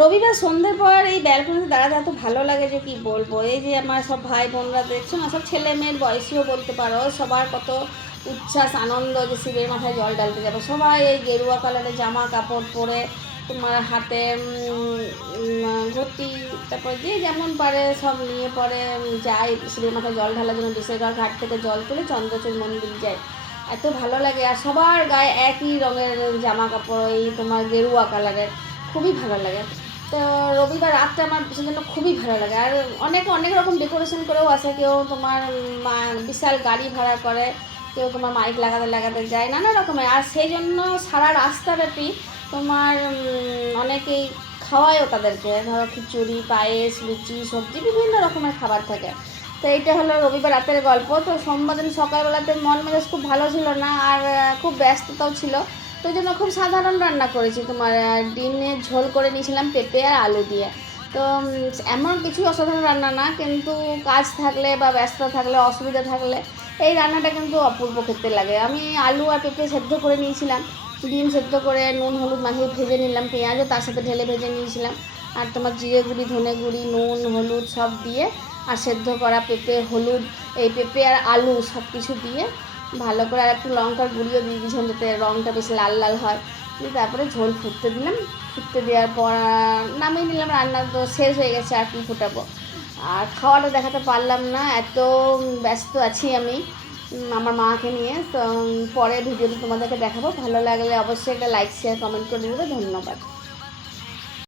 রবিবার সন্ধ্যের পর এই ব্যালকনিতে দাঁড়াতে এত ভালো লাগে যে কি বলবো। এই যে আমার সব ভাই বোনরা দেখছো না, সব ছেলে মেয়ের বয়সীও বলতে পারো, সবার কত উচ্ছ্বাস আনন্দ যে শিবের মাথায় জল ঢালতে যাবো। সবাই এই গেরুয়া কালারের জামা কাপড় পরে, তোমার হাতে ঘটি, তারপর যে যেমন পারে সব নিয়ে পরে যায় শিবের মাথায় জল ঢালার জন্য। বিশ্বঘাট ঘাট থেকে জল তুলে চন্দ্রচূড় মন্দির যায়, এত ভালো লাগে। আর সবার গায়ে একই রঙের জামা কাপড়, এই তোমার গেরুয়া কালারের, খুবই ভালো লাগে। তো রবিবার রাতটা আমার জন্য খুবই ভালো লাগে। আর অনেক অনেক রকম ডেকোরেশন করেও আসে, কেউ তোমার বিশাল গাড়ি ভাড়া করে, কেউ তোমার মাইক লাগাতে লাগাতে যায়, নানা রকমের। আর সেই জন্য সারা রাস্তাব্যাপী তোমার অনেকেই খাওয়ায়ও তাদেরকে, ধরো খিচুড়ি, পায়েস, লুচি, সবজি, বিভিন্ন রকমের খাবার থাকে। তো এইটা হলো রবিবার রাতের গল্প। তো সোমবার দিন সকালবেলাতে মন মেজাজ খুব ভালো ছিল না, আর খুব ব্যস্ততাও ছিল। তো ওই জন্য খুব সাধারণ রান্না করেছি, তোমার ডিমের ঝোল করে নিয়েছিলাম পেঁপে আর আলু দিয়ে। তো এমন কিছু অসাধারণ রান্না না, কিন্তু কাজ থাকলে বা ব্যস্ত থাকলে, অসুবিধা থাকলে এই রান্নাটা কিন্তু অপূর্ব খেতে লাগে। আমি আলু আর পেঁপে সেদ্ধ করে নিয়েছিলাম, ডিম সেদ্ধ করে নুন হলুদ মাখিয়ে ভেজে নিলাম, পেঁয়াজও তার সাথে ঢেলে ভেজে নিয়েছিলাম। আর তোমার জিরে গুঁড়ি, ধনে গুঁড়ি, নুন হলুদ সব দিয়ে, আর সেদ্ধ করা পেঁপে, হলুদ, এই পেঁপে আর আলু সব কিছু দিয়ে ভালো করে, আর একটু লঙ্কার গুঁড়িও দিয়ে দিয়েছিলাম যাতে রঙটা বেশ লাল লাল হয়। দিয়ে তারপরে ঝোল ফুটতে দিলাম, ফুটতে দেওয়ার পর নামিয়ে নিলাম। রান্না তো শেষ হয়ে গেছে, আর কি ফোটাবো। আর খাওয়াটা দেখাতে পারলাম না, এত ব্যস্ত আছি আমি আমার মাকে নিয়ে। তো পরে ভিডিওটা তোমাদেরকে দেখাবো। ভালো লাগলে অবশ্যই একটা লাইক শেয়ার কমেন্ট করে দেবে। ধন্যবাদ।